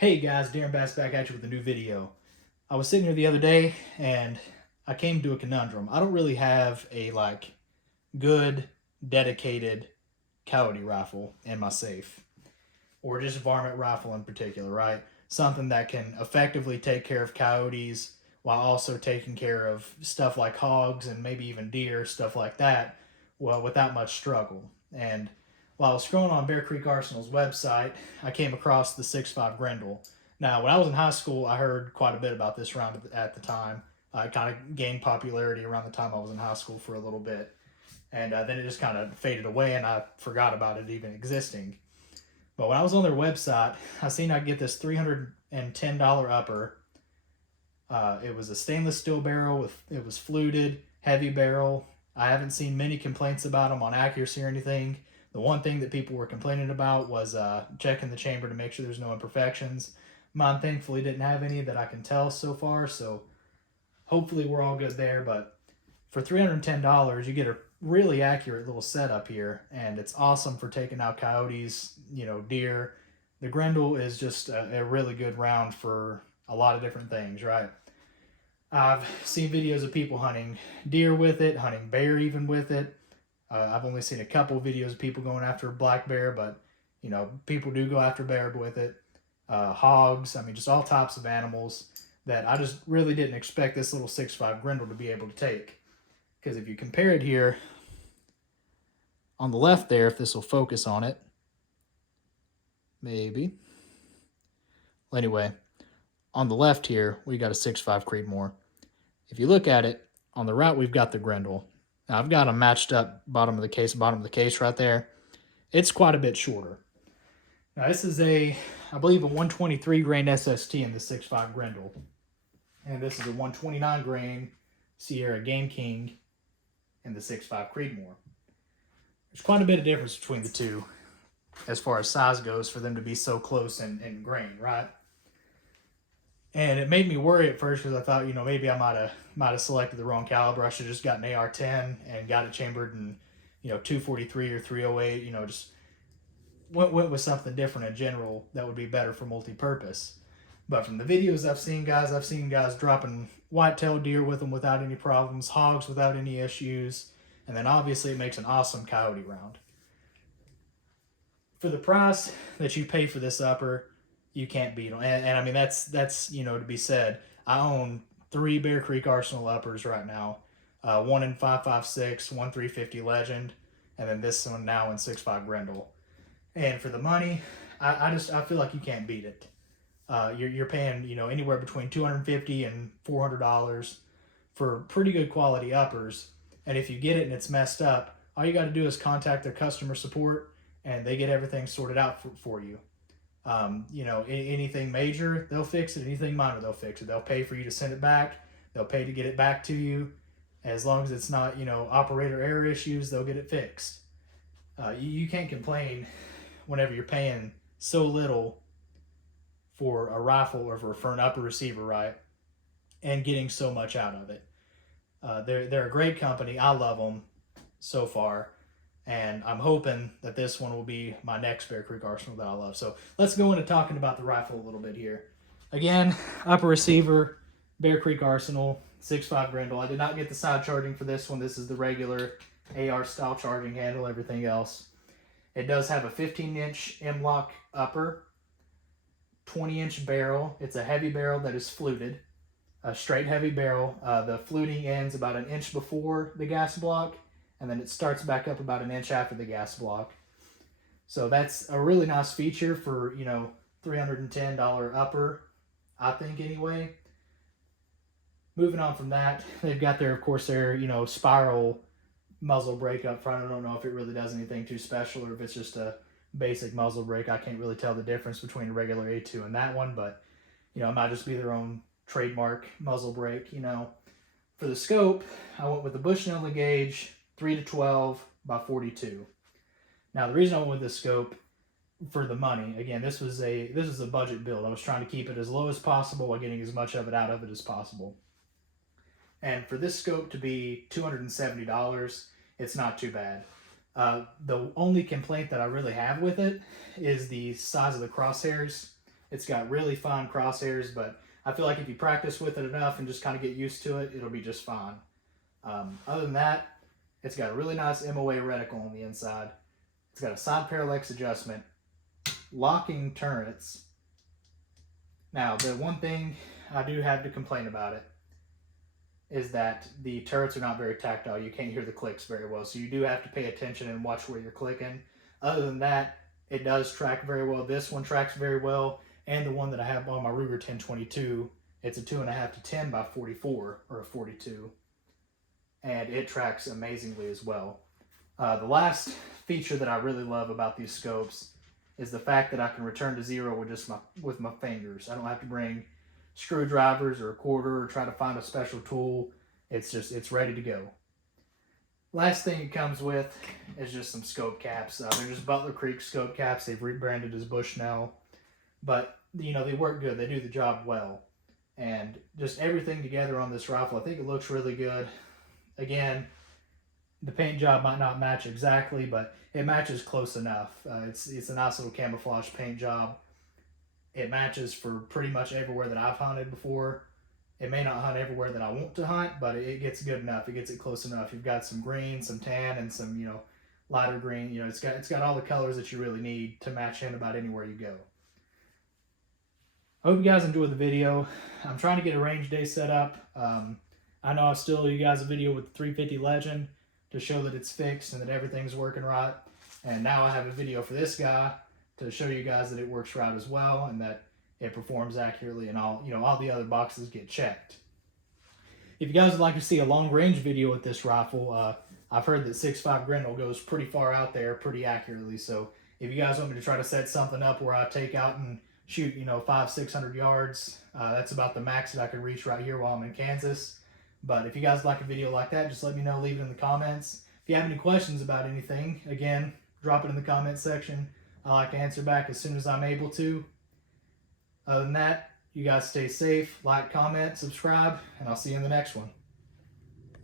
Hey guys, Darren Bass back at you with a new video. I was sitting here the other day and I came to a conundrum. I don't really have a good dedicated coyote rifle in my safe, or just varmint rifle in particular, right? Something that can effectively take care of coyotes while also taking care of stuff like hogs and maybe even deer, stuff like that, well, without much struggle. And while I was scrolling on Bear Creek Arsenal's website, I came across the 6.5 Grendel. Now, when I was in high school, I heard quite a bit about this round at the time. It kind of gained popularity around the time I was in high school for a little bit. And then it just kind of faded away and I forgot about it even existing. But when I was on their website, I seen I could get this $310 upper. It was a stainless steel barrel it was fluted, heavy barrel. I haven't seen many complaints about them on accuracy or anything. The one thing that people were complaining about was checking the chamber to make sure there's no imperfections. Mine thankfully didn't have any that I can tell so far, so hopefully we're all good there. But for $310, you get a really accurate little setup here, and it's awesome for taking out coyotes, deer. The Grendel is just a really good round for a lot of different things, right? I've seen videos of people hunting deer with it, hunting bear even with it. I've only seen a couple of videos of people going after black bear, but people do go after bear with it. Hogs, I mean, just all types of animals that I just really didn't expect this little 6.5 Grendel to be able to take. Because if you compare it here, on the left there, if this will focus on it, maybe. Well, anyway, on the left here, we got a 6.5 Creedmoor. If you look at it, on the right, we've got the Grendel. Now, I've got them matched up bottom of the case right there. It's quite a bit shorter. Now, this is I believe, a 123 grain SST in the 6.5 Grendel. And this is a 129 grain Sierra Game King in the 6.5 Creedmoor. There's quite a bit of difference between the two as far as size goes for them to be so close in grain, right? And it made me worry at first because I thought, maybe I might have selected the wrong caliber. I should have just got an AR-10 and got it chambered in, 243 or 308. Just went with something different in general that would be better for multi-purpose. But from the videos I've seen guys dropping white-tailed deer with them without any problems, hogs without any issues, and then obviously it makes an awesome coyote round. For the price that you pay for this upper, you can't beat them. And I mean, that's to be said. I own 3 Bear Creek Arsenal uppers right now. One in 5.56, one 350 Legend, and then this one now in 6.5 Grendel. And for the money, I feel like you can't beat it. You're paying anywhere between $250 and $400 for pretty good quality uppers. And if you get it and it's messed up, all you got to do is contact their customer support, and they get everything sorted out for you. Anything major, they'll fix it. Anything minor, they'll fix it. They'll pay for you to send it back. They'll pay to get it back to you. As long as it's not, operator error issues, they'll get it fixed. You can't complain whenever you're paying so little for a rifle or for an upper receiver, right? And getting so much out of it. They're a great company. I love them so far. And I'm hoping that this one will be my next Bear Creek Arsenal that I love. So let's go into talking about the rifle a little bit here. Again, upper receiver, Bear Creek Arsenal, 6.5 Grendel. I did not get the side charging for this one. This is the regular AR style charging handle, everything else. It does have a 15-inch M-LOK upper, 20-inch barrel. It's a heavy barrel that is fluted, a straight heavy barrel. The fluting ends about an inch before the gas block, and then it starts back up about an inch after the gas block. So that's a really nice feature for, $310 upper, I think anyway. Moving on from that, they've got their spiral muzzle brake up front. I don't know if it really does anything too special or if it's just a basic muzzle brake. I can't really tell the difference between a regular A2 and that one, but, it might just be their own trademark muzzle brake, For the scope, I went with the Bushnell gauge, 3-12 by 42. Now, the reason I went with this scope for the money, again, this is a budget build. I was trying to keep it as low as possible while getting as much of it out of it as possible. And for this scope to be $270, it's not too bad. The only complaint that I really have with it is the size of the crosshairs. It's got really fine crosshairs, but I feel like if you practice with it enough and just kind of get used to it, it'll be just fine. Other than that, it's got a really nice MOA reticle on the inside. It's got a side parallax adjustment, locking turrets. Now, the one thing I do have to complain about it is that the turrets are not very tactile. You can't hear the clicks very well, so you do have to pay attention and watch where you're clicking. Other than that, it does track very well. This one tracks very well, and the one that I have on my Ruger 1022, it's a 2.5 to 10 by 44 or a 42, and it tracks amazingly as well. The last feature that I really love about these scopes is the fact that I can return to zero with my fingers. I don't have to bring screwdrivers or a quarter or try to find a special tool. It's ready to go. Last thing it comes with is just some scope caps. They're just Butler Creek scope caps. They've rebranded as Bushnell, but you know, they work good. They do the job well, and just everything together on this rifle, I think it looks really good. Again, the paint job might not match exactly, but it matches close enough. It's a nice little camouflage paint job. It matches for pretty much everywhere that I've hunted before. It may not hunt everywhere that I want to hunt, but it gets good enough. It gets it close enough. You've got some green, some tan, and some, you know, lighter green. You know, it's got all the colors that you really need to match in about anywhere you go. I hope you guys enjoyed the video. I'm trying to get a range day set up. I know I'll still do you guys a video with the 350 Legend to show that it's fixed and that everything's working right. And now I have a video for this guy to show you guys that it works right as well and that it performs accurately and all the other boxes get checked. If you guys would like to see a long range video with this rifle, I've heard that 6.5 Grendel goes pretty far out there pretty accurately. So if you guys want me to try to set something up where I take out and shoot, 500-600 yards, that's about the max that I can reach right here while I'm in Kansas. But if you guys like a video like that, just let me know, leave it in the comments. If you have any questions about anything, again, drop it in the comment section. I like to answer back as soon as I'm able to. Other than that, you guys stay safe, like, comment, subscribe, and I'll see you in the next one.